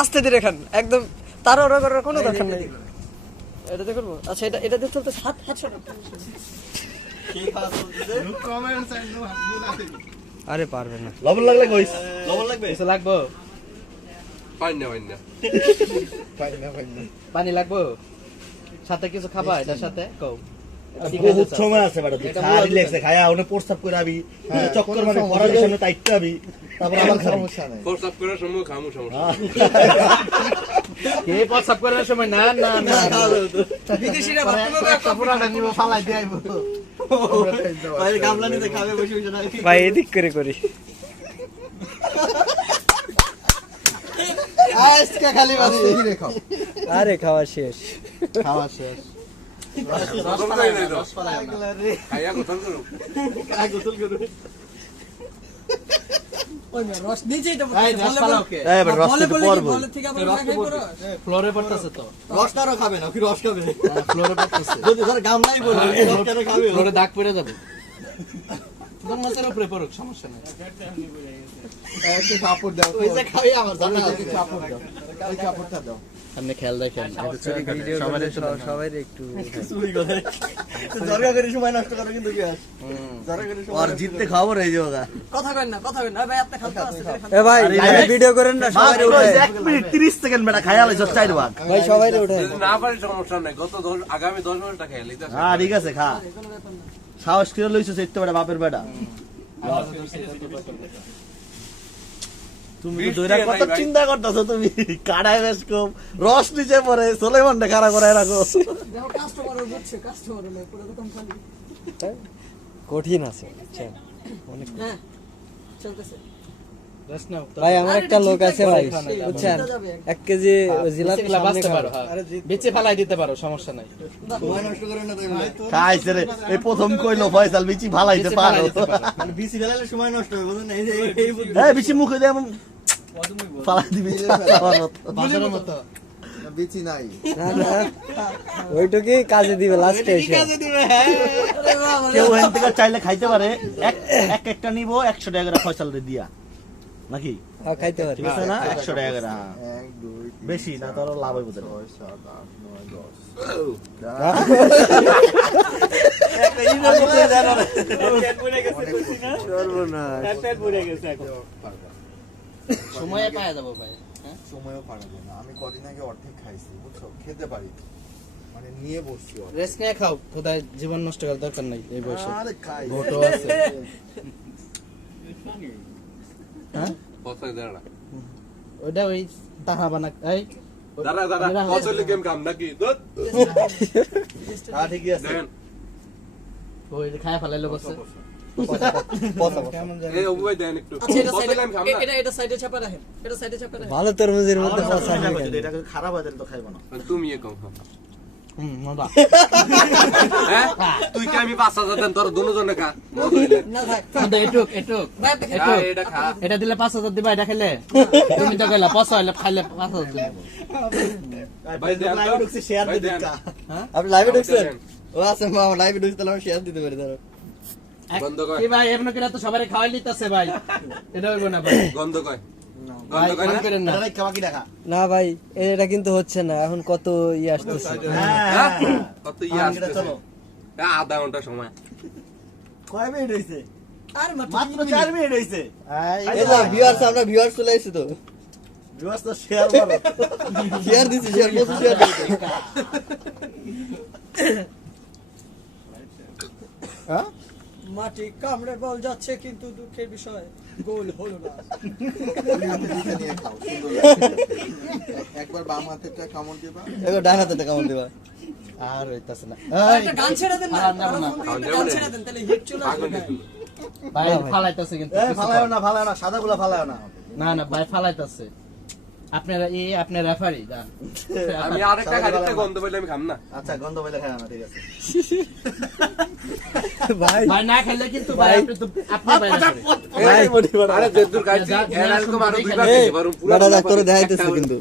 আস্তে ধীরে খান, একদম তাড়াহুড়ো করার কোনো দরকার নেই। এটাতে করবো? আচ্ছা, এটা দিয়ে চলতে হাত সরান। আরে পারবে না। লবণ লাগবে কইস, লবণ লাগবে, কিছু লাগবো? পানি লাগবো? সাথে কিছু খাবা এটার সাথে? কও। বহুত সময় আছে বেটা, তুই খা রিল্যাক্সে খায়া ওনে প্রস্তাব করে আবি, চক্কর মানে পড়ার সামনে তাইটটা আবি, তারপর আবার সমস্যা নাই। প্রস্তাব করার সময় খামু সমস্যা। কে প্রস্তাব করার সময়? না না না, বিদেশিরা ভাবতে একটা পুরাটা নিব, ফালাই দিয়ে আইবো। ভাই গামলা নিতে খাবে বসে বসে না। ভাই এদিক করে করি। আজকে খালি বাজি রেখো। আরে খাওয়া শেষ। খাওয়া শেষ। খাইয়া গোসল করো। গোসল করো। ওই মে রস নিচেই তো এই রস ফালাও কে? এই বেটা রস তো পড়বো। বলে ঠিক আছে আমরা খাই পড়ো। ফ্লোরে পড়তেছে তো। রসটারও খাবে না, কি রস খাবে? ফ্লোরে পড়তেছে। যদি ধর গামলাই বলে রসটারও খাবে। ফ্লোরে দাগ পড়ে যাবে। কোন মাছের উপরে পড়ুক, সমস্যা নাই। একটু কাপড় দাও। ওই যে খাই আমার জানা আছে, কাপড় দাও। ওই কাপড়টা দাও। আপনি খেয়াল রাখেন। সবাই একটু চুরি করে। জরগা করে সময় নষ্ট করো কিন্তু কি আস? জরগা করে সময়। আর জিততে খবর এই যোগা। কথা কইন না ভাই, আপনি খান তো আছে। এ ভাই লাইভ ভিডিও করেন না, সবাই উঠায়। 1 মিনিট 30 সেকেন্ড বেটা খায়া লইছ 4 ভাগ। ভাই সবাই উঠায়। যদি না পারি সমস্যা নাই, আগামী 10 মিনিট খেয়ে লিতে। হ্যাঁ ঠিক আছে, খা। সাহস করে লইছ সেটা বেটা, বাপের বেটা। তুমি তো দইরা কত চিন্তা করতেছো তুমি, কাড়ায় বেশ কম রস নিচে পড়ে সুলেমানটা খাড়া করে রাখো। দেখো কাস্টমার বুঝছে, কাস্টমার হলো পুরো দোকান খালি। কঠিন আছে বুঝছেন অনেক। হ্যাঁ চলতেছে ভাই। আমার একটা লোক আছে ভাই বুঝছেন, 1 কেজি জিলাপি বাঁচতে পারো, বেচে ফেলাই দিতে পারো, সমস্যা নাই। খাইছে রে, এই প্রথম কইলো ফয়সাল বিচি ফালাইতে পারো। মানে বিসি ফেলালে সময় নষ্ট হবে, বুঝুন না? এই যে হ্যাঁ বিচি মুখে দিয়ে এমন ফালাই দিবি বাজারের মতো বিচি নাই। না না ওইটুকুই কাজে দিবে লাস্টে এসে। কেউ এখান থেকে চাইলে খাইতে পারে, একটা নিবো 100 টাকা করে ফয়সাল রে দিয়া নাকি খাইতে পারি, ঠিক আছে না? 100 টাকা করে, 1 2 বেশি না, তোর লাভ হইব তোর। 6 7 8 9 10 সময়ে পাওয়া যাবো ভাই। সময়ও পারবো না। আমি কদিন আগে অর্ধেক খাইছি, বুঝছো? খেতে পারি মানে নিয়ে বসছি। রেস্ট নিয়ে খাও, কোথায় জীবন নষ্ট করার দরকার নাই এই বয়সে। আরে খাই ভোটও আছে। হ্যাঁ পছন্দ দাঁড়া ওইটা ওই তাহা বানা। এই দাঁড়া পছন্দ গেম কাম নাকি দুধ হ্যাঁ ঠিকই আছে। দেখেন ওই খায়া ফেলাইলো বসে। এই অবুই দেন একটু আচ্ছা এটা পছন্দ গেম কাম না সাইডে এটা সাইডে চাপা রাখেন, এটা সাইডে চাপা রাখেন। ভালো তরমুজের মধ্যে পচা নেই। এটা খারাপ হয় তাহলে তো খাইবো না। তুমি এ কম খাও। মজা। হ্যাঁ তুই কি আমি 5000 দেন তোর দুজনে খা না থাক এটুক ভাই আপনি খান। হ্যাঁ, এটা খা এটা দিলে 5000 দিবা, এটা খেলে তুমি তো কইলা পচা হইলে খাইলে 5000 দিবা। ভাই দেন লাইভ ঢুকছি, শেয়ার ভাই দিয়ে দেন। দিকা। আপনি লাইভে ঢুকছেন? ও আচ্ছা, মা লাইভে ঢুকছে, তাহলে আমি শেয়ার দিতে পারি। ধরো বন্ধ কর কি ভাই, এমন করে তো সবারই খাওয়াই লিতাছে ভাই, এটা হইব না ভাই। গন্ধ কয় ভাই গন্ধ কয় না করেন না। এটা খাওয়া কি দেখা? না ভাই এটা কিন্তু হচ্ছে না, এখন কত আসতেছে। হ্যাঁ কত ইয়া আসছে চলো। আধা ঘন্টা সময় কয় মিনিট হইছে? আর মাত্র 4 মিনিট হইছে। এই যে ভিউয়ার্স, আমরা ভিউয়ার্স চলে এসেছি তো। ভিউয়ার্স তো শেয়ার করো। শেয়ার দিছি, শেয়ার করছি, শেয়ার দিছি। হ্যাঁ মাটি কামড়ে বল যাচ্ছে, কিন্তু দুঃখের বিষয় গোল হলো না। নিয়ে খাও, সুন্দর লাগে। একবার বাম হাতেরটা কামড় দিবা, একবার ডান হাতেরটা কামড় দিবা। আর হইতাছে না। একটা গান ছেড়ে দেন না, না, না, না। গান ছেড়ে দেন তাহলে হিট চলে আগুন আসবে। দিছিল ভাই ফালাইতাছে কিন্তু। এই ফালায়ও না, ফালায়ও না, সাদাগুলা ফালায়ও না। না না ভাই ফালাইতাছে। আপনারা এই আপনার রেফারি জান। আমি আরেকটা খাইতে গন্ধ পাইলে আমি খাম না আচ্ছা গন্ধ পাইলে খায় না, ঠিক আছে। ভাই ভাই না খেলে কিন্তু ভাই আপনি তো আপনি ভাই আরে যেদুর খাইছি এরকম আরো দুইবার খেতে পারুম পুরো বেটা ডাক্তারে দেখাইতেছে কিন্তু।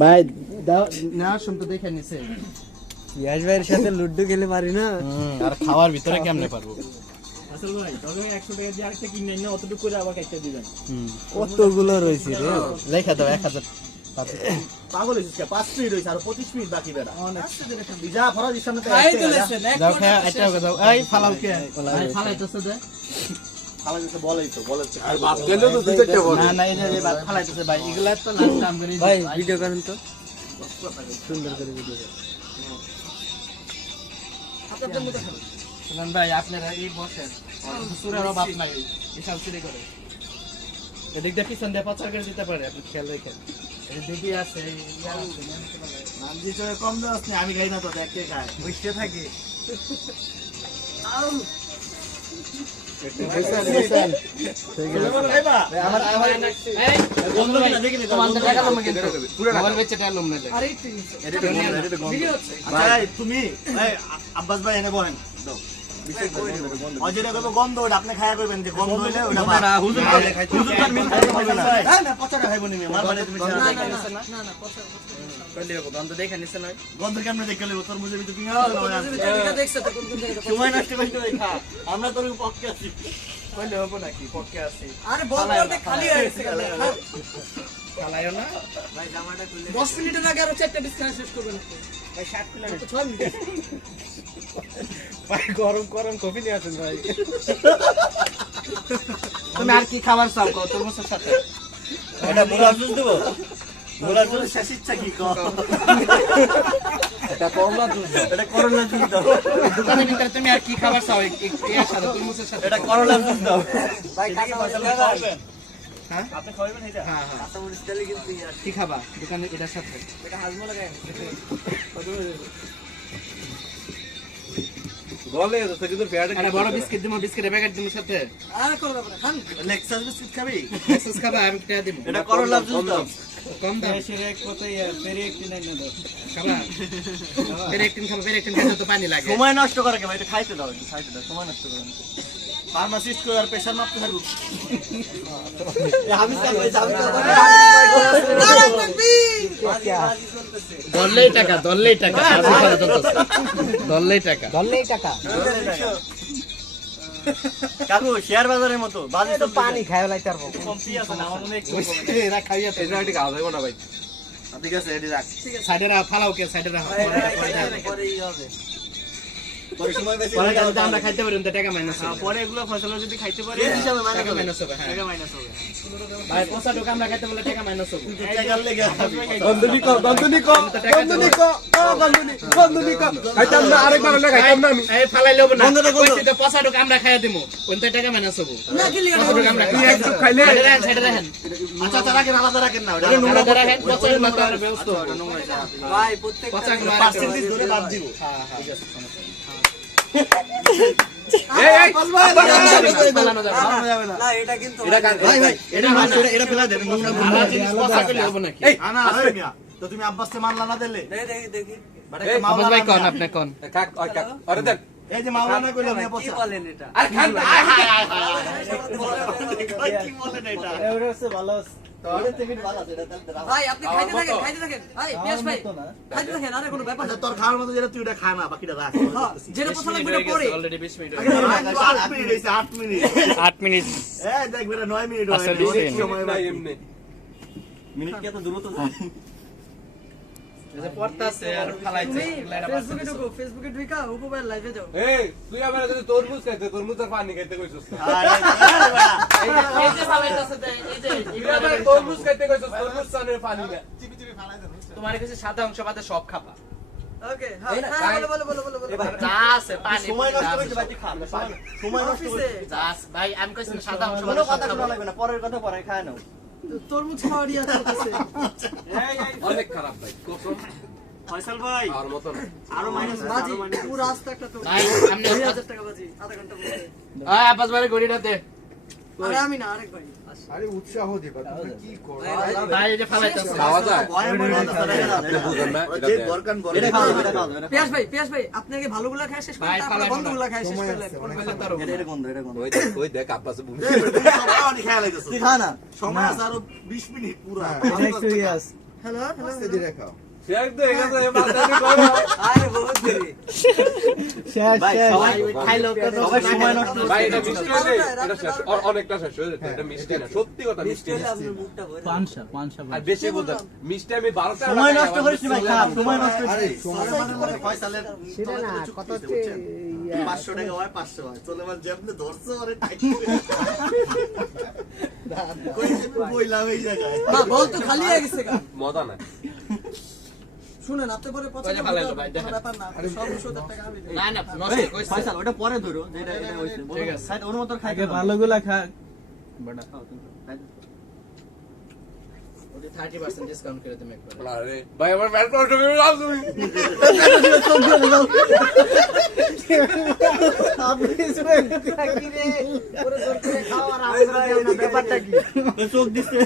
ভাই দাও না শুন তো দেখে নিছে। ইয়াস ভাইয়ের সাথে লুড্ডু খেলে পারি না। আর খাওয়ার ভিতরে কেমনে পারবো? আসল ভাই তবে 100 টাকা দিয়ে আরেকটা কিনে নিয়ে অতটুকু করে আবার কাটতে দিবেন কতগুলো রয়েছে রে লেখা দাও 1000 পাগল হইছিস কে 5 মিনিট হইছে আর 25 মিনিট বাকি বেড়া যা ফরাজ সামনে দাও খায় এটা দাও এই ফালাও কে ভাই ফালাইতেছে দে ফালাইছে বলেই তো বলেছে আর বাপ গেলেও তো দুই চারটে বলে। না না এই যে ভাই ফালাইতেছে ভাই এগুলা তো লাস্ট টাইম করে ভাই ভিডিও করেন তো সুন্দর করে ভিডিও করেন শুনুন ভাই আপনারা এই বসেন সুরের অভাব নাই এসব চুরি করে এদিক দিয়ে পিছন দিয়ে পাচার করে দিতে পারে আপনি খেয়াল রাখেন এদিকে আছে ইয়ার আছে নামজি চলে কম দাও আপনি আমি খাই না তো দেখ কে খায় বসে থাকি খাইবা আমার এই বন্ধু ভাই তোমাদের টাকা লম কিন্তু মোবাইল বেচে টাকা লম না আরে আচ্ছা তুমি এই আব্বাস ভাই এনে বলেন দাও অজেরা কইবো গন্ধ ওটা আপনি খায়া কইবেন যে গন্ধ হইলে ওটা না হুজুর হুজুর তার মিন খাইবে না হ্যাঁ না পচাটা খাইবো নি আমার মানে তুমি না না কইলে গন্ধ দেখে নিছে না গন্ধ কেমনে দেখে লইব তোর মুজে ভিতর পিঙা দেখছ তো কোন কোন জায়গায় সময় নষ্ট করতে খা আমরা তোর পক্ষে আছি কইলে হবো নাকি পক্ষে আছে আরে বলতে খালি হয়ে গেছে খালাইও না 10 মিনিটের আগে আরো 4টা ডিসকাস শেষ করবেন ভাই 60 মিনিট 6 মিনিট ভাই গরম গরম কফি নিয়ে আসেন ভাই তুমি আর কি খাবার চাও কও তোর মোর সাথে এটা মুরা জুস দেব মুরা জুস শেষ ইচ্ছা কি কও এটা করলা দুধ দাও। এটা করলা জুস দাও দোকানের ভিতরে তুমি আর কি খাবার চাও এর সাথে তোর মোর সাথে এটা করলা জুস দাও ভাই কাকা খাবেন হ্যাঁ আপনি খাইবেন এটা হ্যাঁ হ্যাঁ কাঁচা মরিচ তেলে কিন্তু কি খাবা দোকানে এটার সাথে এটা হাজমো লাগায় বলে তো কিন্তু ফেয়ারে আরে বড় বিস্কিট দিমো বিস্কিটের প্যাকেট দিমো সাথে আর করবে না খান লেক্সাস বিস্কুট খাবি এক্সেস খাবা আমি টাকা দিমু এটা করলা জুস দাও কম দাম এক কথাই পেরি একটি নাই না দাও খাবা ফের একদিন খাবা ফের একদিন খেতে তো পানি লাগে সময় নষ্ট করে কে ভাই এটা খাইতে দাও একটু খাইতে দাও সময় নষ্ট করে ফার্মাসিস্ট কই আর প্রেসার মাপতে থাকু আমি চাই ভাই যাবি দললেই টাকা দললেই টাকা দললেই টাকা ধরলেই টাকা কাকু শেয়ার বাজারের মতো বাজে তো পানি খায় লাইতে পারবো কমতি আছে না আমার মনে একটু এরা খাইয়া তো এটা একটু খাওয়া যাবে না ভাই। ঠিক আছে এডি রাখ সাইডে রাখ ফালাও কে সাইডে রাখ পরেই হবে পরে সময় বেশি পরে যদি আমরা খাইতে পারি তো টাকা মাইনাস হবে পরে এগুলো ফসল যদি খাইতে পারি এই হিসাবে মানে টাকা মাইনাস হবে হ্যাঁ টাকা মাইনাস হবে ভাই পোষা ঢোকা আমরা খাইতে বলে টাকা মাইনাস হবে টাকার লেগে গন্ধনি কো গন্ধনি কো গন্ধনি কো গন্ধনি গন্ধনি কো খাইতাম না আরেকবার হলে খাইতাম না আমি। এই ফালাই লব না বন্ধটা করো। কইছি তো পোষা ঢোকা আমরা খাইয়া দিমু কোন তো টাকা মাইনাস হবে না কি লিখা পোষা ঢোকা আমরা তুই এক চুপ খাইলে সাইডে রাখেন আচ্ছা আচ্ছা রাখেন আলাদা রাখেন না ওটা নোংরা নোংরা করে রাখেন পোষা ঢোকা তো আমরা ব্যবস্থা হবে ভাই প্রত্যেক পোষা পার্সেন্টেজ ধরে বাদ দিব এই এই ফালানো যাবে না এটা কিন্তু এটা কান ভাই ভাই এটা এটা ফেলা দেন নোংরা আমরা জিনিস পোষা করলে হবে নাকি এই আনা এই মিয়া তো তুমি আব্বাসকে মানলা না দিলে দেখি বাড়ি এই, আব্বাস ভাই কোন আপনি কোন কাক ওই কাক আরে দেখ এই যে মাওলা না কইলো মিয়া কি পচা বলেন এটা আরে খান না আয় হায় হায় কি বলেন এটা এবারে হচ্ছে ভালো তোরে টিকিট ভালো আছে এটা তাহলে ভাই আপনি খাইতে থাকেন ভাই পিয়াস ভাই খাইতে থাকেন আরে কোনো ব্যাপার না তোর খাওয়ার মতো যেটা তুই ওটা খা না বাকিটা রাখ যেটা পছন্দ লাগবে এটা পরে অলরেডি 20 মিনিট 8 মিনিট হইছে 8 মিনিট 8 মিনিট এই দেখ বেটা 9 মিনিট আচ্ছা, হয় দিছেন। অনেক সময় না বাকি। এমনি মিনিট কি এত দ্রুত যায় যে পড়তাছে আর ফালাইছে ফেসবুকে ঢুকা উপবাই লাইভে যাও এই তুই আবার যদি তরমুজ খাইতে তরমুজের পানি খাইতে কইছস না এই যে ফালাইতাছে এই যে তুই আবার তরমুজ খাইতে কইছস তরমুজ সানের পানি না তোমার কাছে সাদা অংশ বাদে সব খাবা ওকে হ্যাঁ বলো যা আছে পানি সময় নষ্ট করতে বাকি খা সময় নষ্ট অফিসে যা আছে ভাই আমি কইছি না, সাদা অংশ কোনো বাদে সব কথা খাবা। শোনা লাগবে না পরের কথা পরে খায় নাও তরমুজ খাওয়া দিয়া চলতেছে অনেক খারাপ ভাই কসম ফয়সাল ভাই আর মত না আরো মাইনাস বাজি পুরো আস্তে একটা তো ভাই আপনি 2000 টাকা বাজি আধা ঘন্টা পরে আয় আব্বাস ভাই গড়িটা দে আরে আমি না আরেক ভাই আরে উৎসাহ দিবা তুমি কি করো ভাই এই যে ফালাইতাছে খাওয়া যায় ভয় মনে আপনি বুঝেন না এটা যে দেন। দরকার বলে এটা খাও এটা খাও পিয়াস ভাই আপনি আগে ভালোগুলা খায় শেষ ভাই, করেন তারপর ফালাইবো না। বন্ধগুলা খায় শেষ সময় করলেন আছে, কোন অনেক কথা তার এটা গন্ধ এটা গন্ধ ওই দেখ আব্বাস ভূমি তুই খা না সময় আছে আরো 20 মিনিট পুরো হ্যালো আস্তে ধীরে খাও আরে বহুত দেরি ভাই সবাই খাইলো সবাই সময় নষ্ট ভাই এটা মিষ্টি হয়ে এটা শেষ অনেকটা শেষ হয়ে যেত এটা মিষ্টি না সত্যি কথা মিষ্টি মিষ্টি হলে না আপনার মুখটা ভরে আর বেশি বলতাম মিষ্টি আমি 12টা সময় নষ্ট করিস নি ভাই খারাপ সময় নষ্ট আরে করিস মানে ফয়সালের সেটা না কথা হচ্ছে 500 টাকা হয় 500 হয় চলে মানে যেমনে ধরছে ওরে টাইট কই বইলাম এই জায়গায় না বল তো খালি হয়ে গেছে গা মজা না শুনেন আপনি পরে পছন্দ ভালো লাগলো ভাই, কোনো ব্যাপার না আপনি সব 200 টাকা আমি দেব না না নষ্ট কইছে ফয়সাল ওটা পরে ধরো যেটা এটা হইছে ঠিক আছে। সাইড ওর মত খাইতে আগে ভালোগুলা খা বড়া ওকে 30% ডিসকাউন্ট করে দেব একবার আরে ভাই আমার ব্যাট নষ্ট করে দাও তুমি পুরো জোর করে খাও আর আমাদের ব্যাপারটা কি চোখ দিছে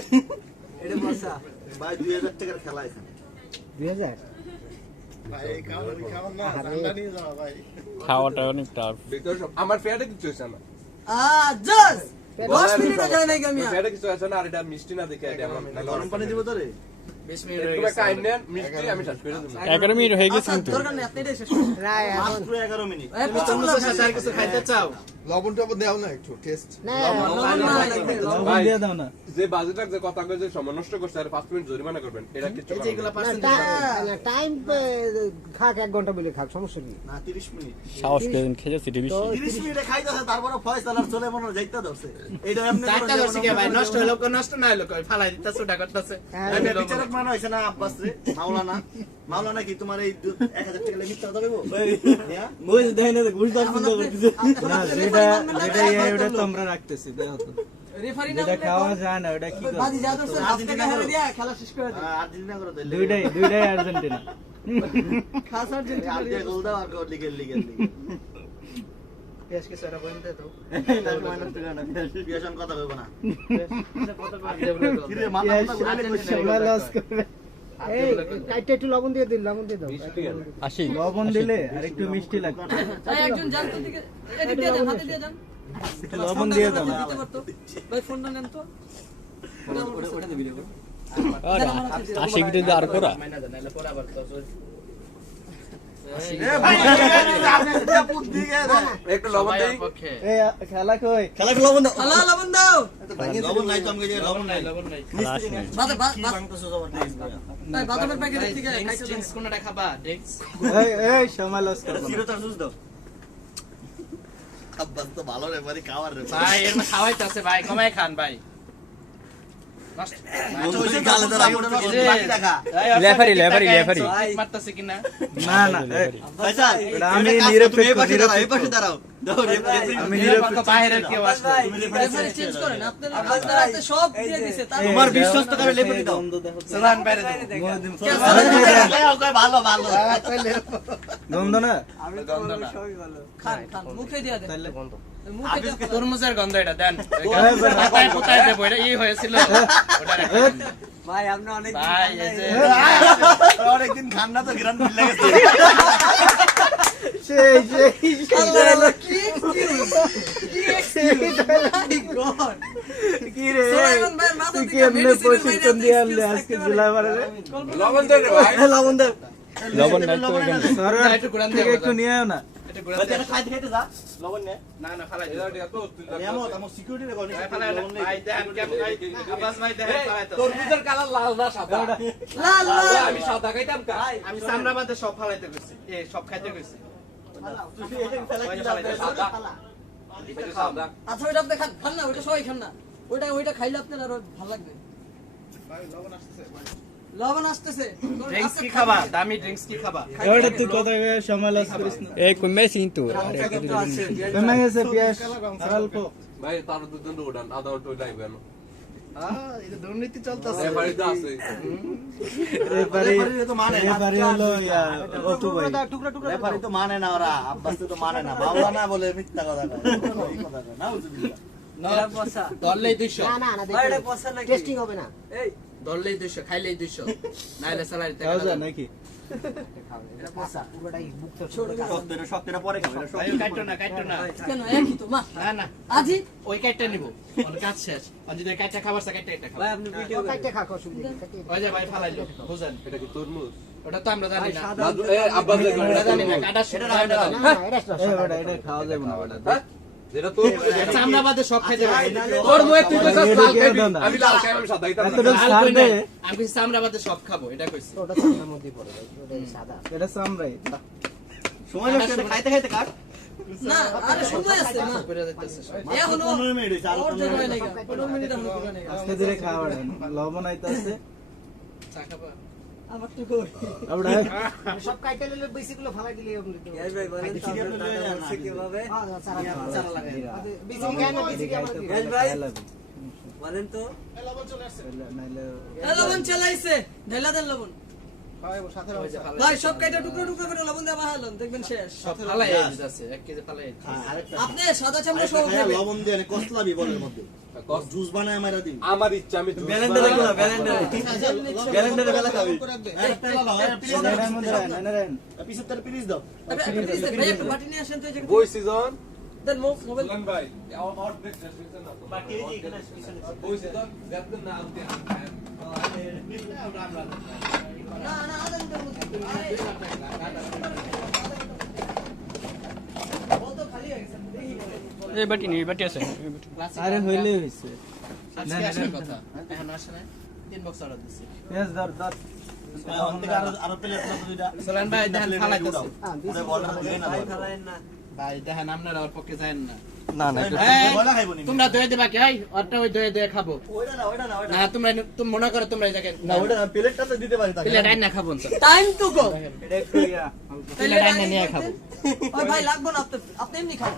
এটা মশা ভাই 2000 টাকার খেলা এখানে 2000 খাওয়াটা অনেক টাফ ভিতর সব আমার ফেয়ারে কিছু হইছে না জাজ 10 মিনিটও যায় নাই আমি ফেয়ারে কিছু হইছে না আর এটা মিষ্টি না দেখে এটা আমার গরম পানি দিব তোরে 20 মিনিট হয়ে তুমি গেছে কাইন্ড নেন মিষ্টি আমি শেষ করে দেব 11 মিনিট হয়ে গেছে কিন্তু দরকার নেই আপনি এটা শেষ করুন না এখন মাত্র 11 মিনিট এই পিছনগুলো তোমার সাথে আর কিছু খাইতে চাও লবণ টবণ দাও না একটু টেস্ট না লবণ দিয়ে দাও না যে বাজেটার যে কথা কইছে সময় নষ্ট করছে আর 5 মিনিট জরিমানা করবেন এটা কিছু এই যে এগুলা পার্সেন্ট টাইম খাক 1 ঘন্টা বলে খাক সমস্যা কি না 30 মিনিট সাহস পেলেন খেয়েছে টিভি 30 মিনিটে খাইতেছে তারপরে ফয়সাল আর চলে মনে যাইতে ধরছে এইটা এমনি চারটা দর্শক ভাই নষ্ট হলো কো নষ্ট না হলো কই ফালাই দিতাছ ওটা করতেছে আমি বিচারক মানে হইছে না আব্বাস রে মাওলানা কি তোমার এই 1000 টাকা লাগে মিথ্যা কথা কইবো হ্যাঁ মই দেই না ঘুষ দাও সুন্দর করতেছে না যেটা ওটা তো আমরা রাখতেছি দেখো তো রেফারি না যেটা খাওয়া যায় না ওটা কি করে বাজি যা দর্শক আজকে হেরে দিয়া খেলা শেষ করে দিই আর্জেন্টিনা করে দিলে দুইটাই আর্জেন্টিনা খাস আর্জেন্টিনা আর্জেন্টিনা গোল দাও আর গোল লিগেল পেশকে সেটা বলেন দে তো বিয়াশন কথা কইবো না আর দেব না কি রে মাথা মাথা ঘুরালে কইছে সময় লস করে এই কাইটে একটু লবণ দিয়ে দিন লবণ দিয়ে দাও আসি লবণ দিলে আর একটু মিষ্টি লাগবে এই একজন যান তো দিকে এদিকে দিয়ে যান হাতে দিয়ে যান লবণ দিয়ে দাও না দিতে পারতো ভাই ফোনটা নেন তো ওটা দিবি রে আশি যদি আর করা মাইনা দেন নালে পরে আবার তো এ ভাই বুদ্ধি গে একটু লবণ দেই পক্ষে এই খেলা কই খেলা লবণ দাও আল্লাহ লবণ দাও লবণ নাই তো আমাকে লবণ নাই লবণ নাই বাদে কি বাংতাছো জবর নাই ভাই বাদামের প্যাকেট থেকে ড্রিঙ্কস খাইতে ড্রিঙ্কস কোনটা খাবা ড্রিঙ্কস এই সময় লস করব জিরো চার জুস দাও আব্বাস তো ভালো রে বাড়ি খাওয়ার রে ভাই এর মধ্যে খাওয়াইতাছে ভাই কমায় খান ভাই ওই গালে ধরা মোটা নষ্ট বাকি দেখা লেফারি মারতাছে কিনা না না ফয়সাল এটা আমি নিরপেক্ষ এই পাশে দাঁড়াও দাও আমি নিরপেক্ষ বাইরের কেউ আসবে রেফারি চেঞ্জ করেন আপনারা সব দিয়ে দিয়েছে তার তোমার বিশ্বস্ত করে লেপে দাও সালান বাইরে ভালো ভালো গন্ধ না খান খান মুখে দিয়া দেন মুখে দিয়া তরমুজের গন্ধ এটা দেন মাথায় পোতায় দেবো এটা ই হয়েছিল ওটা রেখে দেন। ভাই আপনি অনেক ভাই এই যে অনেকদিন খান না তো গ্রান মিল লাগে সেই আল্লাহ কি গড কি রে সোহেল ভাই মাথা তুই থেকে কেমনে প্রশিক্ষণ দিয়ে আনলে আজকে জেলা মারে লবণ দে রে ভাই লবণ দাও লবণ না তো এখানে না, একটু ঘুরান দিয়ে একটু নিয়ে আয় না এটা ঘুরান দিয়ে খাইতে খাইতে যা লবণ নে না না ফালাই এটা দিও তো তুই নিয়ামত আমার সিকিউরিটি রে কোন ভাই ফালাই ভাই দেন কেমন ভাই আব্বাস ভাই দেন ফালাই তো তরমুজের কালার লাল না সাদা লাল লাল আমি সাদা খাইতাম কা আমি সামরা বাদে সব ফালাইতে কইছি এই সব খাইতে কইছি ওই যে ফালাইতে সাদা এটা সাদা আচ্ছা ওইটা আপনি খান খান না ওইটা সবাই খান না ওইটা খাইলে আপনার আরো ভালো লাগবে লবণ আসতেছে ড্রিঙ্কস কি খাবা দামি ড্রিঙ্কস কি খাবা এবারে তুই কথা সময় লস করিস না এই কমে কিন্তু কমে গেছে পেঁয়াজ আর অল্প ভাই তার দুজন উড়ান আদা অটো লাইব কেন এটা দুর্নীতি চলতেছে রেফারি তো আছে তো মানে এবারে হলো অতু ভাই রেফারি তো মানে না ওরা আব্বাস তো মানে না বাবা না বলে মিথ্যা কথা কয় এই কথা কয় না বুঝলি এটা পয়সা দললেই 200 না না না ভাই এটা পয়সা নাকি টেস্টিং হবে না এই দললেই 200 খাইলেই 200 নাইলে স্যালারি খাওয়া টাকা যায় নাকি এটা পয়সা পুরোটাই মুক্ত শক্তটা পরে খাবে এটা ভাই কাটতো না কেন একই তো মা না না আজি ওই কাটটা নিব অনেক কাজ শেষ আর যদি কাটটা খাবার সা কাটটা একটা খাবা ভাই আপনি ভিডিও কাইটে খাক অসুবিধা নেই ওই যে ভাই ফালাইলো বুঝেন এটা কি তরমুজ ওটা তো আমরা জানি না এ আব্বাস দেখো আমরা জানি না কাটা সেটা না না এটা এটা খাওয়া যাবে না বেটা যেটা তো চামড়া বাদে সব খাইতে পারি তোর মুখে তুই কইছস লাল খাবি আমি লাল খাই আমি সাদা খাইতাম না। এতটা লাল সার কই দে নাই। আমি কইছি চামড়া বাদে সব খাবো এটা কইছি ওটা চামড়ার মধ্যে পড়ে ভাই ওটা সাদা এটা সামরাই সময় লাগছে এটা খাইতে খাইতে কাট না আরে সময় আছে না করে যাইতেছে সব। এখনো 15 মিনিট হইছে আর ওর 15 জন্য মিনিট নাই 15 মিনিট এখনো পুরো নাই আস্তে ধীরে খাওয়া লবণ আইতাছে চা খাবা আমার তো কই আমরা সব কাইটে নিলে বেশিগুলো ফালাই দিলে আপনি তো এই ভাই বলেন তো আপনারা বলছে কিভাবে চারা লাগাই বেশি খায় না বেশি খায় এই ভাই বলেন তো লবণ চালাইছে ঢেলা দেন লবণ ওই যে ফালাই ভাই সব কাইটা টুকরো টুকরো করে লবণ দেওয়া হালান দেখবেন শেষ সব ফালাই যাচ্ছে 1 কেজি ফালাই আরেকটা আপনি সাদা চামড়া সহ হ্যাঁ, খাবেন লবণ দিয়ে কসলাবি বলের মধ্যে জুস বানায় মারা দিবি আমার ইচ্ছা আমি ব্যালেন্ডারে গুলো ব্যালেন্ডারে গ্যারান্টারে বেলা খাবি একটা লাও এটার মধ্যে নেন পিছে তার পিরিস দাও ভাই একটু বাটি নিয়ে আসেন তো এই জায়গায় বই সিজন দেন মোবাইল লান ভাই আর দেখছ সিজন না বাকি এই এখানে বই সিজন দেখতে না আনতে না না আদান দেন বলতো খালি হয়ে গেছে দেখি এই বাটি নেই বাটি আছে ক্লাসিক আরে হইলে হইছে আজকে আসার কথা এখন আসে না 3 বক্স অর্ডার দিছি পেঁয়াজ দর দর আরো প্লেট না দুইটা সোলান ভাই দেখেন ফালাইতেছে ওরে বলটা দিয়ে না খালাইন না ভাই দেখেন আপনারা ওর পক্ষে যায়েন না না না এই, বলা খাইবো নি তোমরা দয়ে দেবা কি? এই, ওরটা ওই দয়ে খাবো। ওইটা না ওইটা না ওইটা না, তোমরা তুমি মনে করো তোমরা এই জায়গায় না ওইটা না প্লেটটা তো দিতে পারি তাকে প্লেট আইন না খাবো তো। টাইম টু গো এটা একটু ইয়া প্লেট আইন না নিয়ে খাবো। ওই ভাই লাগবে না আপনি এমনি খান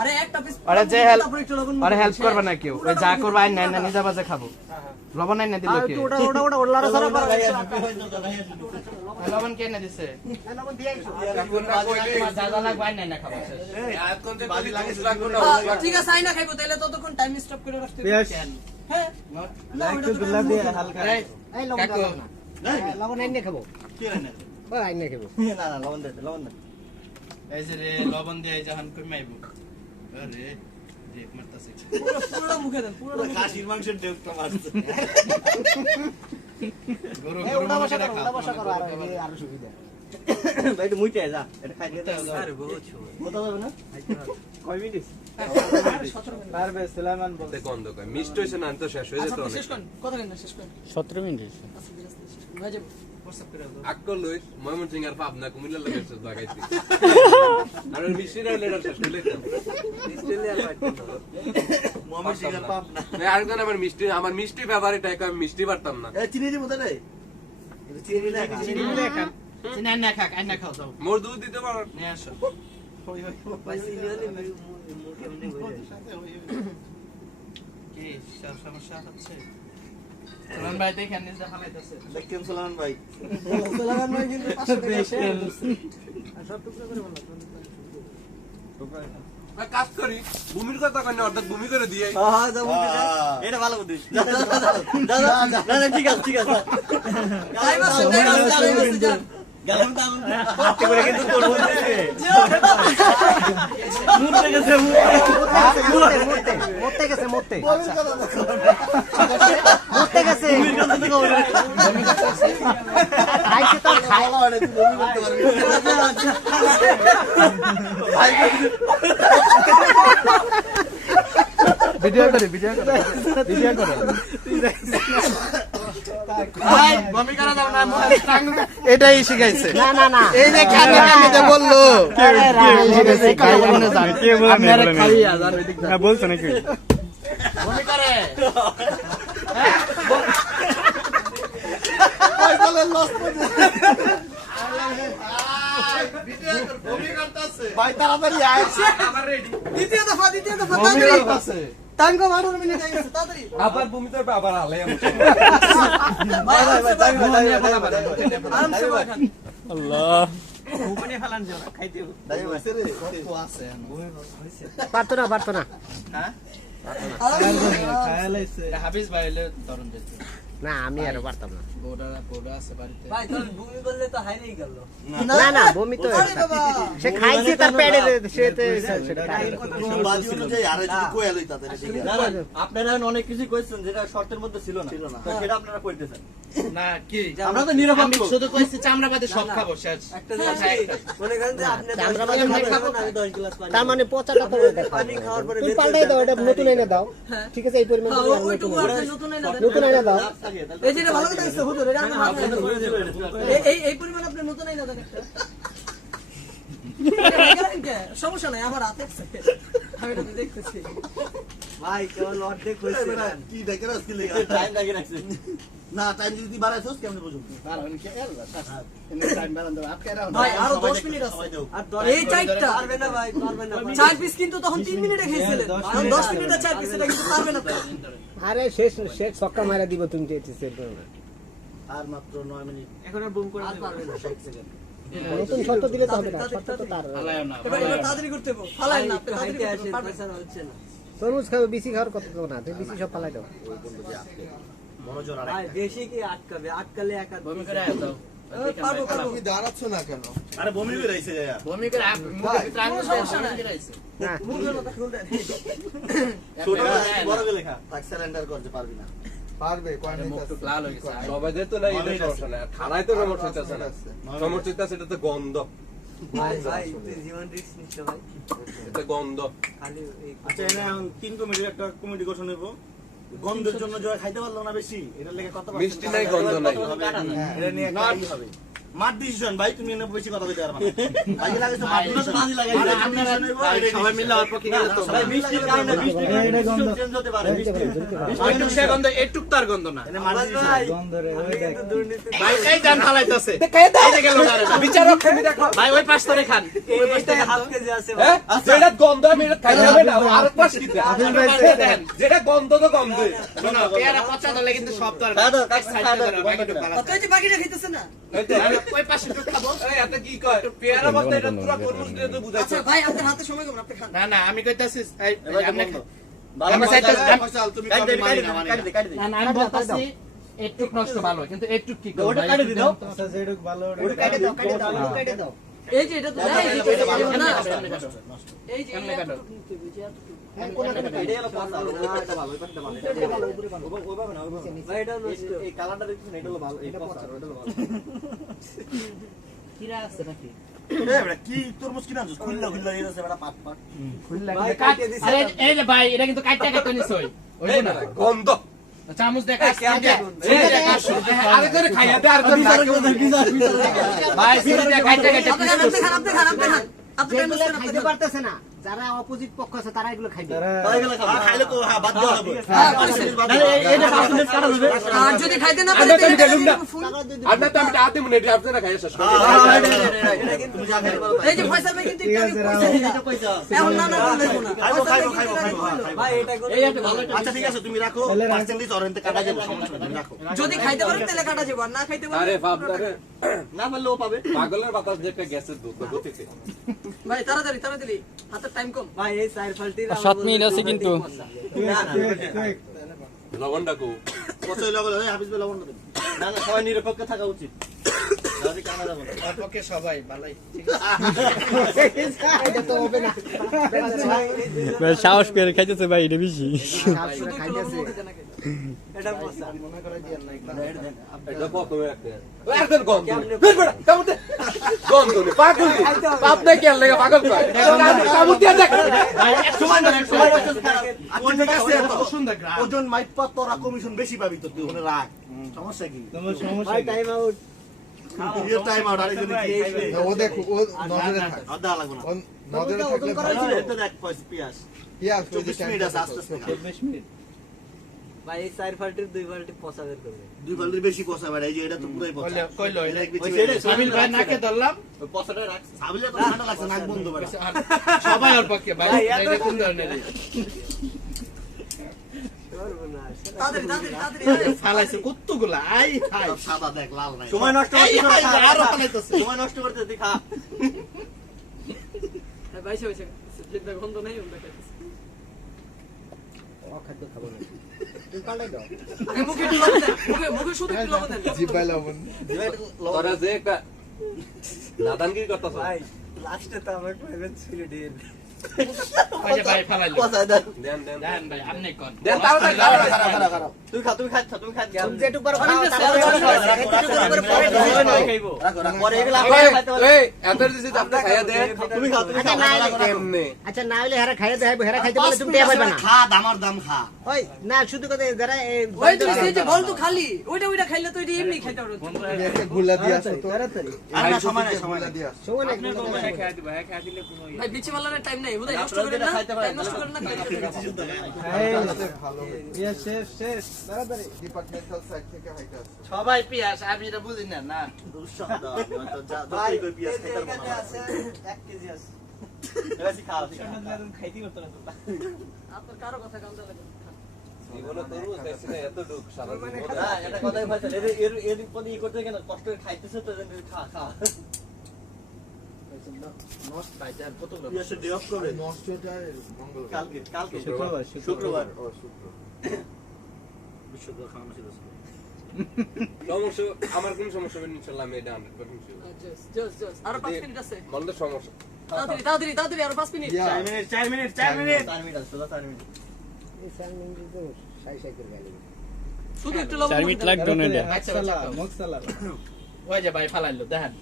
আরে একটা পিস আরে যে হেল্প তারপরে একটু লবণ আরে হেল্প করবে না কেউ। ওই যা করবে আইন না নিজে বাজে খাবো। লবণ আইন না দিল কে? ওটা ওটা ওটা ওলারা সারা করা লবণ কে না দিছে? লবণ দিয়ে আইছো যা যা লাগবে আইন না খাবো। এই আয়তন যে বাজি লাগিস লাগবে না ঠিক আছে আইনা খাইবো তাহলে ততক্ষণ টাইম স্টপ করে রাখতে হবে। পেঁয়াজ হ্যাঁ না একটু গোলাপ দিয়ে হালকা এই, এই লবণ কাকু, দাও না লবণ আইনে খাবো কি রে না ওই আইনে খাবো না না লবণ দে লবণ দে এই যে রে লবণ দিয়ে যখন কমাইবো। আরে দেখ মারতাছে। পুরোটা মুখে দেন পুরোটা মুখে দেন। খাসির মাংসের টেস্টটা মারছে গরু এই গরু ওটা মাংস বসা করো রাখা। ওটা বসা করো আরো সুবিধা ভাই একটু মুইতে যা এটা খাই দিয়ে আরে বহুত সময় কোথা যাবে না কয় মিনিট পারবে সুলাইমান বল গন্ধ কয় মিষ্টি হইছে না তো শেষ হয়ে যেত আচ্ছা অনেক শেষ করেন কথা কেন শেষ করেন 17 মিনিট আস্তে ধীরে আস্তে শেষ করেন। ভাই যাবো WhatsApp করে দাও আকল লই ময়মনসিংহ আর পাবনা কুমিল্লা লাগাইছে লাগাইছি আর মিষ্টি না লেডার শেষ করে লইতাম মিষ্টি লে আর পাইতাম মোহাম্মদ সিগার পাপ না না আরেকজন আমার মিষ্টি ফেভারিট আমি মিষ্টি পারতাম না এ চিনি দিব তো নাই চিনি না চিনি মিলে খান। চিনি আইন না খাক, আইন না খাও যাও। মোর দুধ দিতে পারো নিয়ে আসো। ভাই সিরিয়ালি মুখে এমনি বলে কি সব সমস্যা হচ্ছে? সুলান ভাই দেখেন নিজে ফালাইতেছে। দেখেন সালামান ভাই সালামান ভাই কিন্তু 500 টাকা বেশ শেয়ার দিচ্ছে আর সব টুকরো করে বললাম না কাজ করি ভূমির কথা কই না অর্ধেক ভূমি করে দিয়ে হ্যাঁ যাবো এটা ভালো বুদ্ধি না না ঠিক আছে টাইম আছে যান গেলাম তো আস্তে করে কিন্তু তোর বলতেছে মরতে গেছে মরতে মরতে গেছে খাইছে তো খাই ভালো তুই বমি করতে পারবি ভিডিও করে ভিডিও করে ভাই বমি করা দাও না, মুখে টাং- এটাই শিখাইছে। না না না এই যে কানে কানে যে বললো আপনারা খাইয়া যান ওইদিক যান। বলছো নাকি বমি করে ভাই তাড়াতাড়ি আয় আমার রেডি দ্বিতীয় দফা বমি তাড়াতাড়ি করতেছে। টাইম কম 18 মিনিট হয়ে গেছে তাড়াতাড়ি আবার ভূমি তো আবার আলাই আমি ভাই বমি আরামসে বসে খান। আল্লাহ পারতো না হ্যাঁ? আরামসে খায়ালাইছে এটা হাফিজ ভাই হলে ধরুন যেত। না আমি আর পারতাম না। বোর্ডা আছে বাড়িতে। ভাই তোর ভূমি করলে তো হারিয়ে গেল। না না বমি তো সে খাইছে তার পেটে সেতে সেটা বাজি অনুযায়ী আরে যদি কইয়া লই তাদের এদিকে। না না আপনারা অনেক কিছু কইছেন যেটা শর্তের মধ্যে ছিল না তো সেটা আপনারা কইতেছেন না কি আমরা তো নিরপেক্ষ। আমি শুধু কইছি চামড়াবাদে সব খাবো শেষ। একটা মনে করেন যে আপনি আমরা 10 বাদে গ্লাস পানি খাবেন, আমি 10 গ্লাস পানি তার মানে পচাটা করে দাও। পানি খাওয়ার পরে তুমি বের পাল্টাই দাও, এটা করে নতুন এনে দাও। ঠিক আছে এই পরিমাণ হ্যাঁ, তুমি আর ওইটুকু নতুন আপনি নতুন এনে দেন। নতুন এনে দাও। এই যেটা ভালো কথা হইছে হুজুর, এটা আমি মাথায় রাখবো। এই পরিমাণ আপনি নতুন এনে দেন একটা। সমস্যা নাই, আমার হাতে আছে। আমি এটা দেখতেছি। ভাই কেবল অর্ধেক হইছে। কি দেখে রাখছি লাগা টাইম লাগে রাখছে। না টাইম যদি বাড়াইছস কেমনে বুঝুম ভাই আরো 10 মিনিট আছে। আর এই চারটা পারবে না ভাই, পারবে না। 4 পিস কিন্তু তখন 3 মিনিটে খেয়েছিলেন। এখন 10 মিনিটে 4 পিস এটা কিন্তু পারবে না তো। আরে শেষ শেষ ছক্কা মারা দিব তুমি যে সেভ করো না। আর মাত্র 9 মিনিট এখন আর বুম করে পারবে না 60 সেকেন্ড। নতুন শর্ত দিলে তো হবে না, শর্ত তো তার। ফালায়ও না। এবার তাড়াতাড়ি করতে হবে। ফালাই না, তাড়াতাড়ি আসে পয়সা হচ্ছে না। তরমুজ খাবে, বিসি খাওয়ার কথা তো না, তুমি বিসি সব পালাই দাও। বড় জোর আর ভাই বেশি কি আটকাবে? আটকালে একা বমি করে আয় দাও। পারবো পারবো। তুমি দাঁড়াচ্ছ না কেন? আরে বমি করে আইছে যা বমি করে মুখে ট্রাই করে আইছে। না মুখের মতো খুলতে। ছোট বড় গেলে খা তাক সিলিন্ডার করতে পারবি না পারবে কয় মুখ মিনিট তো আছে? লাল হয়ে গেছে। সবাইদের তো না এটা সমস্যা না, খানায় তো সমস্যা হইতেছে না। সমস্যা হইতেছে এটা তো গন্ধ, ভাই ভাই তুই জীবন রিস্ক নিছ ভাই। এটা গন্ধ। খালি এই আচ্ছা এনে এখন 3 কমিটির একটা কমিটি গঠন হইব গন্ধের জন্য জয় খাইতে পারলো না বেশি এটা লেগে কত মিষ্টি নাই, গন্ধ নাই। এটা নিয়ে একটা হবে মাঠ ডিসিশন ভাই তুমি এনে বেশি কথা বলতে পারবা না ভাই লাগে তো মাঠ তো নাজি লাগাই আরে আপনারা ভাই সবাই মিলে অল্প কি গেলে তো ভাই মিষ্টি খাই না মিষ্টি চেঞ্জ হতে পারে মিষ্টি একটু সে গন্ধ একটু তার গন্ধ না। এনে মাঠ ডিসিশন ভাই আমি কিন্তু দুর্নীতি ভাই এই জান ফালাইতেছে। এই যে গেল বিচারক তুমি দেখো। ভাই ওই পাশ ধরে খান। ওই পাশ থেকে হাফ কেজি আছে ভাই। হ্যাঁ যেটা গন্ধ আমি এটা খাই যাবে না, আর পাশ কি দেন। যেটা গন্ধ তো গন্ধ। শোনো পেয়ারা পচা ধরলে কিন্তু সব তো আর তুই যে বাকিটা খাইতেছ না? ওই পাশে একটু খাবো। এই এত কি কয় পেয়ারা বলতে এটা পুরো তরমুজ দিয়ে তো বুঝাইছে। আচ্ছা ভাই আপনার হাতে সময় কম, আপনি খান। না না আমি কইতাছি এই আপনি ভালো চাইতে তুমি কবি মানি না মানি না না আমি বলতাছি একটু নষ্ট ভালো কিন্তু একটু কি করব ওটা কাটে দিও। আচ্ছা যেটুক ভালো ওটা কাটে দাও, কাটে দাও, ওটা কাটে দাও। এই যে এটা তো এই যে এটা ভালো না না। এই যে কেমনে কাটো? এটা হলো পাতা, এটা ভালো, এটা ভালো, এটা ভালো, উপরে ভালো। ওইভাবে না, ওইভাবে না। ভাই এটা নষ্ট। এই কালারটা দেখছেন, এটা হলো ভালো, এটা পচা, এটা হলো ভালো। কিরা আছে নাকি? এ কি তরমুজ কিনা আনছস খুললা খুললা এর আছে বড় পাট পাট ভাই কাটে দিছে। আরে এই যে ভাই এটা কিন্তু কাটটা কাটতে নিছই ওই না গন্ধ। চামচ দেখা আরে করে খাইয়া দে আর করে ভাই সিরিটা কাটটা কাটতে আপনি খান, আপনি খান, আপনি খান, আপনি খান। আপনি যেগুলো খান, আপনি খাইতে খান। পারতেছে না, যারা অপোজিট পক্ষ আছে তারা এগুলো খাইবে। খাইলে তো হ্যাঁ বাদ দেওয়া হবে এটা 5 মিনিট কাটা যাবে। আর যদি খাইতে না পারে আমরা তো তাহলে গেলুম না। ফুল। আর না তো আমি আতে মনে দিই আপনারা খাইয়া শেষ করে। এটা কিন্তু যা খাইতে পারো। এই যে ফয়সাল ভাই কিন্তু একটু আগে পয়সা দিল। এটা পয়সা। এখন না না বলবো না। খাইবো খাইবো খাইবো খাইবো ভাই এটা করে। এই একটা ভালো আচ্ছা ঠিক আছে তুমি রাখো পার্সেন্টেজ অরেন্তে কাটা যাবে সমস্যা তুমি রাখো যদি খাইতে পারেন তাহলে কাটা যাবে, আর না খাইতে পারেন আরে বাপরে না পারলেও পাবে। পাগলের বাতাস যে একটা গ্যাসের দুধ গতিতে। ভাই তাড়াতাড়ি তাড়াতাড়ি, হাতের টাইম কম। ভাই এই সাইড ফাল্টির 7 মিনিট আছে কিন্তু। না না লবণটা কো। পছন্দ লাগলো এই হাফিজ ভাই লবণ দেন না না সবাই নিরপেক্ষ থাকা উচিত। যদি কানা যাবে না। ওর পক্ষে সবাই ভালোই ঠিক এটা তো হবে না। ভাই সাহস করে খাইতেছে ভাই এটা বেশি। শুধু খাইতেছে এটা পয়সা। এটা প্রথমে একটা একদম গন্ধ। বের বেড়া কামুতে গন্ধ নে পাগল নে পাপ নাই কেন লাগা পাগল কয় কামুতে দেখ সময় না সময় ঠিক আছে কত সুন্দর গ্রাম ওজন মাইপা তোরা কমিশন বেশি পাবি তো তুই ওখানে রাখ সমস্যা কি তোমার সমস্যা ভাই টাইম আউট। ইয়ে টাইম আউট আরেকজন কি খাইবে ও দেখো ও নজরে থাক আদা লাগবে না ও নজরে ওজন থাকলে করা হয়েছিল? এটা দেখ পয়সা পিয়াস কি আর 24 মিনিট আছে আস্তে আস্তে 24 মিনিট। ভাই এই সাইড ফাল্টির 2 বালতি পয়সা বের করবে। দুই বালতির বেশি পয়সা বাড়াই যে এটা তো পুরাই পয়সা কইলো এটা এক বিচি সামিল ভাই নাকে ধরলাম ওই পয়সাটা রাখ। সাবিলে তো ঠান্ডা লাগছে নাক বন্ধ বাড়া সবাই ওর পক্ষে ভাই ভাই, এত- এটা কোন ধরনের তাড়াতাড়ি তাড়াতাড়ি তাড়াতাড়ি। ফালাইছে কতগুলা আই হাই সব সাদা দেখ লাল নাই সময় নষ্ট এই করতে হাই খা, আরো খা। ফালাইতেছে সময় নষ্ট করতে তুই খা। ভাই বাইসে বাইসে জিদ্দা গন্ধ নাই ওটা খাইতেছে। খাদ্য খাবো না তুমি পাল্টাই দাও মুখে একটু লবণ দেন, মুখে শুধু একটু লবণ দেন। জিব্বাই লবণ তোরা যে একটা নাদানগিরি করতেছ লাস্টে তো আমার প্রাইভেট ছিল ডিল ওই যে ভাই ফালাইলো দেন দেন দেন ভাই আপনি কোন দেন তাড়াতাড়ি তাড়াতাড়ি তুই খা তুমি খা তুমি যেটুক পারো পানি খাও দিছে, তারপরে আরো খাও। খাও, একটু করে পরে খাইবো পরে এগুলা আপনারা খাইতে পারবেন এই এত দিছি আপনি খাইয়া দেন তুমি খাও তুমি আচ্ছা খাও না হলে কেমনে আচ্ছা না হলে হেরা খাইয়ে দেখাইবো হেরা খাইতে পারলে তুমি টেয়া পাইবা না খা দামার দাম খা ওই না শুধু কথা যারা ওই তো সেই যে বল তো খালি ওইটা খাইলে তো এটা এমনি খাইতে পারো। একটা গুলা দিয়ে আসো তো তাড়াতাড়ি আর না সময় নাই সময় গুলা নাই দিয়ে আসো সময় নাই ভাই বিচি মালার টাইম নাই বুঝাই নষ্ট করেন না, টাইম নষ্ট করেন না। ভালো শেষ তাড়াতাড়ি ডিপার্টমেন্টাল সাইড থেকে হাইটা আসো সবাই পিয়াস আমি এটা বুঝি না না ভাই পিয়াজ খাইতে পারবো না 1 কেজি আছে এবারে খাও আপনার কারো কথা কাম লাগে জীবনে তরুণ দেখছি না এত দুঃখ সারা জীবন না এটা কথাই ভাই এর পরে ই করতে কেন কষ্ট করে খাইতেছে তো খা খা নষ্ট ভাই আর কতগুলো পিয়াজের ডে অফ কবে নষ্টটা মঙ্গলবার কালকে শুক্রবার ও শুক্র বিশ্বকাপ খাওয়ানো ছিল সমস্যা আমার কোন সমস্যা হবে ইনশাআল্লাহ আমি এটা 100% শিওর জোস আর 5 মিনিট আছে মনে সমস্যা তাড়াতাড়ি আর 5 মিনিট 4 মিনিট আছে শুধু 4 মিনিট এই সামনে তো সাই সাই করে গেল শুধু একটু লবণ 4 মিনিট লাগবে না এটা আচ্ছা মকসালা ওই যে ভাই ফালাইলো দেখেন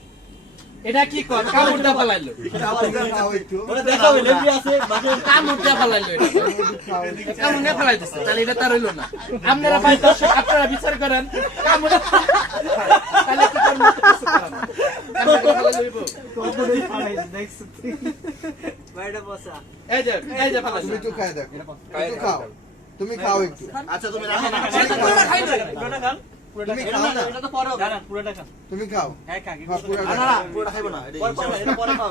এটা কি কর কামড়টা ফালাইলো খাও একটু ওরা দেখাও লেবি আছে বাকি কামড়টা ফালাইলো এটা কামড়ে ফালাইতেছে তাহলে এটা তার হইলো না আপনারা ভাই দর্শক আপনারা বিচার করেন কামড়ে তাহলে কি করব কিছু করার না। কামড়টা ফালাইলো বাইরে বসা এই যে ফালাইলো তুমি একটু খায় দেখো একটু খাও তুমি খাও একটু আচ্ছা তুমি রাখো না পুরোটা খাই দাও তুমি খাও না এটা তো পরে হবে পুরোটা খা তুমি খাও হ্যাঁ খা হ্যাঁ, পুরোটা না খাও। না পুরোটা খাইবো না এটা পরে খাও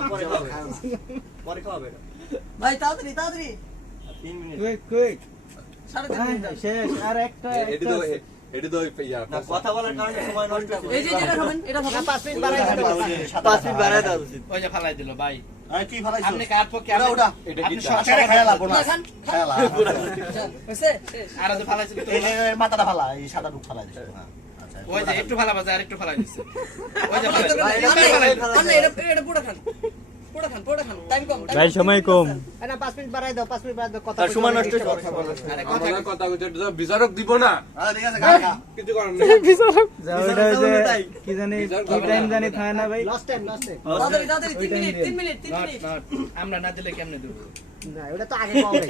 পরে খাও ভাই তাড়াতাড়ি 3 মিনিট কুইক 3.5 মিনিট শেষ আর একটা এডি দই ইয়া না কথা বলার কারণে সময় নষ্ট হবে এই যে যেটা খাবেন এটা না খাবেন 5 মিনিট বাড়াই দাও 5 মিনিট বাড়ায় দাও উচিত ওই যে ফালাই দিল ভাই আরে কি ফলাইছো আপনি কার পক্ষে ওটা এটা আপনি কি সব আচ্ছা খাইয়া লাগবো না খান খাইয়া লাগ হইছে শেষ আর যে ফালাইছিল এই মাথাটা ফালা এই সাদা ডুব ফালা দিছ হ্যাঁ আচ্ছা ওই যে একটু ফালা বাজে আর একটু ফালাই দিচ্ছে ওই যে ফালাই আপনি এটা পুরো খান টাইম কম ভাই সময় কম না 5 মিনিট বাড়াই দাও 5 মিনিট বাড়াই দাও কথা তার সময় নষ্ট বলতে হচ্ছে আরে আমার কথা কইতে বিচারক দিব না আরে ঠিক আছে খা কিছু করার নেই যা ওটা যে কি জানি কি টাইম জানি থাকে না ভাই লস্ট টাইম তাড়াতাড়ি 3 মিনিট আমরা না দিলে কেমনে দেব না ওটা তো আগে কম রে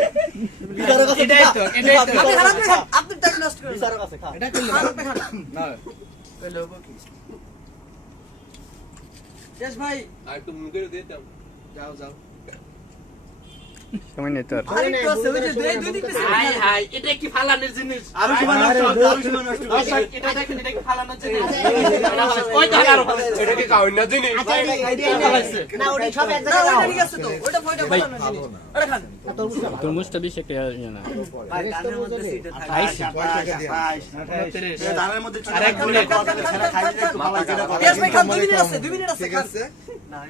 বিচারক আছে এটাই তো আপনি খারাপ না আপনি টাইম নষ্ট করেন বিচারক আছে খা এটা করলে আপনি খান না কইলে হবো কি শেষ ভাই আর একটু মুখে দিতাম যাও সময় নেই তোর আরে একটু আছে ওই যে দুই দিন পিছে হাই এটা কি ফালানোর জিনিস আরো সময় নষ্ট হবে আরো সময় নষ্ট হবে দর্শক, এটা দেখেন এটা কি ফালানোর জিনিস ওই তো আরো ফালাইছে এটা কি কাউন না জিনিস আচ্ছা আইডিয়া ফালাইছে না ওটা সব এক না জায়গায় ওইটা দাও ঠিক আছে তো ওইটা ফয়টা ভালো না জিনিস ওটা খান তোর বুঝতে তরমুজটা বেশি একটা ইয়ে না ভাই গানের মধ্যে সিট থাকে আইছে 28 দানের মধ্যে আর এক মিনিট খাইলে একটু ভালো যেটা করে ইয়াস ভাই খান 2 মিনিট আছে 2 মিনিট আছে ঠিক খান আছে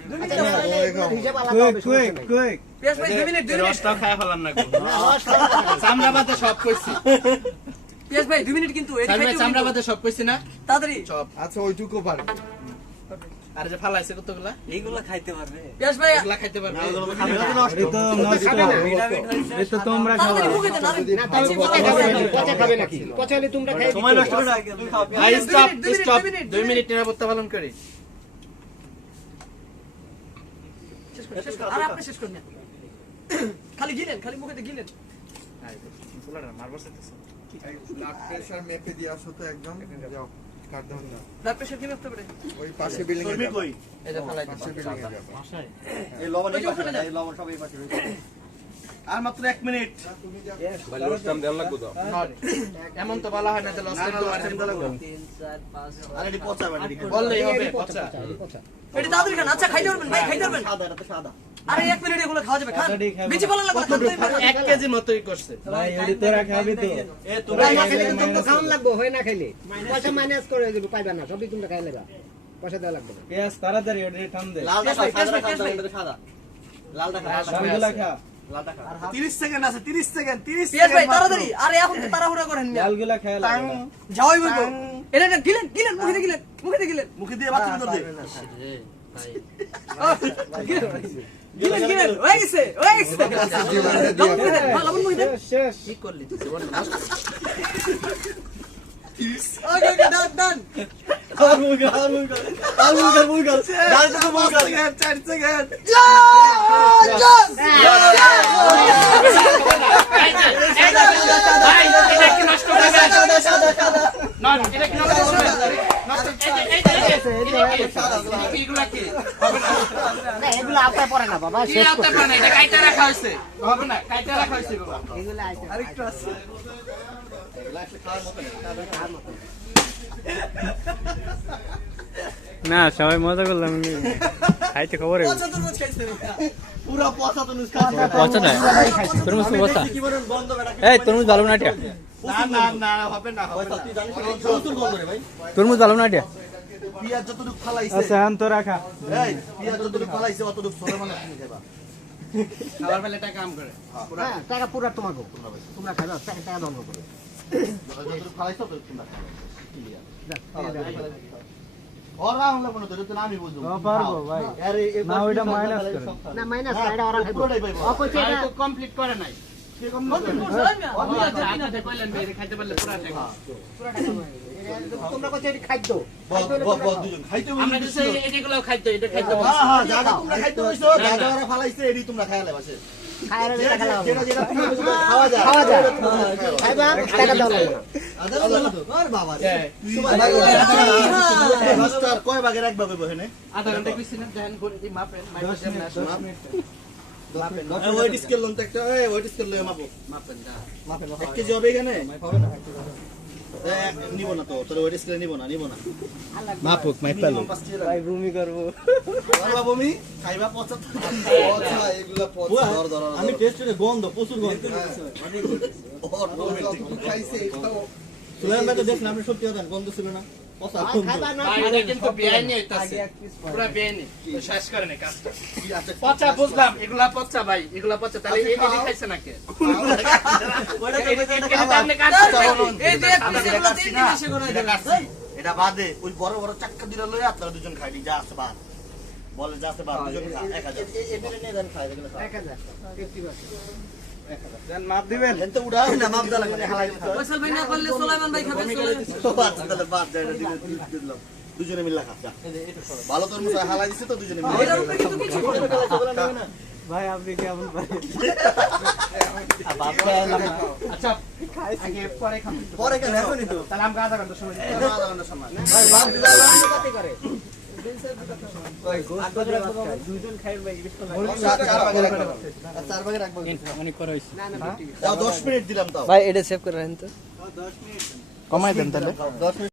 2 মিনিট আছে হিসাব আলাদা হবে কুইক ইয়াস ভাই 2 মিনিট রসটা খায় ফেলান না গো চামড়া বাতে সব কইছি ইয়াস ভাই 2 মিনিট কিন্তু এটা খাইতে চামড়া বাতে সব কইছি না তাড়াতাড়ি সব আচ্ছা ওইটুকু পারবে আর যে ফালাইছে কতগুলা এইগুলো খাইতে পারবে ইয়াস ভাই এগুলা খাইতে পারবে এটা তো নষ্ট এটা তোমরা খাও তাড়াতাড়ি মুখে দেন আরে না তাহলে পচা খাবে নাকি পচা হলে তোমরা খাই সময় নষ্ট করে আগে তুমি খাও ভাই স্টপ 2 স্টপ মিনিট, 2 মিনিট নিরাপত্তা পালন করি শেষ করুন আরে আপনি শেষ করুন না খালি গিলেন খালি মুখে গিলেন ফুলাটা মারবো চাইতেছে ব্লাড প্রেসার মেপে দিয়ে আসো তো একদম যাও কাট দাও না ব্লাড প্রেসার কি করতে পারে ওই পাশে বিল্ডিং এ তুমি যাও কই এই যে ফালাই পাশে বিল্ডিং এ যাও এই লবণ এই পাশে এই লবণ সব এই পাশে রয়েছে আর মাত্র 1 মিনিট তুমি যাও ভাই লোড টাইম দেন লাগবো তো এমন তো বলা হয় না যে লস করতে পারে 3 4 5 আর এটি পচা মানে বললেই হবে পচা এটা তাড়াতাড়ি খান আচ্ছা খাইতে পারবেন ভাই খাইতে পারবেন সাদা এটা তো সাদা আরে 1 মিনিট এগুলো খাওয়া যাবে খান বেশি ভালো লাগবে খান 1 কেজি মতই করছে ভাই এডি তোরা খাবি তো এ তোমরা না খাইলে তোমরা খাওয়ান লাগবে হয় না খাইলে পয়সা মাইনাস করে দিব পাইবা না সবই তোমরা খাই লাগা পয়সা দেওয়া লাগবে না পেঁয়াজ তাড়াতাড়ি ওটা থাম দে লালটা খা সাদা খা এটা সাদা লালটা খা সবগুলা খা 30 সেকেন্ড আছে 30 সেকেন্ড 30 পিয়াস ভাই সেকেন্ড তাড়াতাড়ি আরে এখন তো তাড়াহুড়া করেন না লালগুলা খেয়ে লাগে যাওই বলবো এটা না গিলেন গিলেন মুখে দিলেন মুখে দিয়ে বাচ্চা ভিতর দে গিলেন হয়ে গেছে লবণ মুখে দেন শেষ কি করলি তুই বল ওকে ডান এগুলো আপনার পরে না বাবা শেষ আরেকটু আছে না সবাই মজা করলাম খাইতে খবর পচা তরমুজ খাইছে পুরো পচা তরমুজ খাওয়া পচা না তরমুজ তো পচা কি বলেন বন্ধ বেটা এই তরমুজ ভালো না এটা না হবে না তুই জানিস প্রচুর গন্ধ রে ভাই তরমুজ ভালো না এটা পিয়াজ যতটুকু ফালাইছে আচ্ছা আন্ত রাখা এই পিয়াজ যতটুকু ফালাইছে অতটুকু ছোট মানুষ নিয়ে যাবা খাবার বেলা টাকা কাম করে হ্যাঁ টাকা পুরো তোমার গো তোমরা খাবে টাকা দন্ড করে যতটুকু ফালাইছো ততটুকু তোমরা খাবে ক্লিয়ার ওরা হলো কোনো তো আমি বুঝবো পারবো ভাই আরে না ওইটা মাইনাস করে না মাইনাস এটা ওরা খাবে পুরোটাই পাইবো অকইছে ভাই এটা তো কমপ্লিট করে নাই কি কম আপনাদের কইলেন ভাই খাইতে পারলে পুরো টাকা তোমরা কইছে এটা খাদ্য বল দুজন খাইতে আমরা বলি তো এগুলো খাইতে এটা খাইতে হ্যাঁ হ্যাঁ জায়গা তোমরা খাইতে হইছো জায়গা ওরা ফালাইছে এডি তোমরা খাইলে বাসে খায়ারে টাকা লাগাবো যেটা যেটা তুমি খাওয়া যায় খাওয়া যায় খাইবা টাকা দাও লাগবে না আর বাবা রে মাস্টার কয় ভাগের এক ভাগ হইব হেনে আধা ঘন্টা কিছু না দেখেন গন্ডি মাপেন মাইক্রোফোন না ওয়েট স্কেল লোন একটা ওয়েট স্কেল লয়ে মাপো মাপেন না 1 কেজি হবে এখানে নিব না তো তোর ওয়েট স্কেল নিব না মাপুক মাইক পালো ভাই রুমি করব বাবা বমি খাইবা পচা এগুলা পচা ধর আমি টেস্ট করে গন্ধ প্রচুর গন্ধ খাইছে এটাও সুলেমান ভাই তো দেখলাম আপনি সত্যি কথা গন্ধ ছিল না পচা খাইবা না ভাই এটা কিন্তু বেআইনি হইতাছে পুরো বেআইনি শেষ করে নে কাজটা পচা বুঝলাম এগুলা পচা ভাই এগুলা পচা তাহলে এই খাইছে না কে এই যে এগুলো তিন দিন এসে করে এটা বাদে ওই বড় বড় চাক্কা দিলে লয়ে আপনারা দুজন খাইনি যা আছে বাদ বলে যা আছে বাদ দুজন খা 1000 এবারে নিয়ে দেন খাই দেখলে 1000 দেন মাপ দিবেন এনতে উড়া না মাপ দা লাগে হালাই দিতে ফয়সাল ভাই না করলে সুলাইমান ভাই খাবে সুলাইমান আচ্ছা তাহলে বাদ যায় না দিলাম দুজনে মিলে খা যা ভালো তোর মুখে হালাই দিছে তো দুজনে মিলে এটার উপরে কিন্তু কিছু করবে না ভাই আপনি কেমন পারেন আচ্ছা আগে পরে খাম পরে কেন এখনই তো তাহলে আমরা আধা ঘন্টা সময় দিই আধা ঘন্টা সময় ভাই বাদ দিলাম কত করে চার ভাগে রাখবো অনেক করা হইছে দাও 10 মিনিট দিলাম তাও ভাই এটা সেভ করে রাখেন তো কমাই দেন তাহলে 10 মিনিট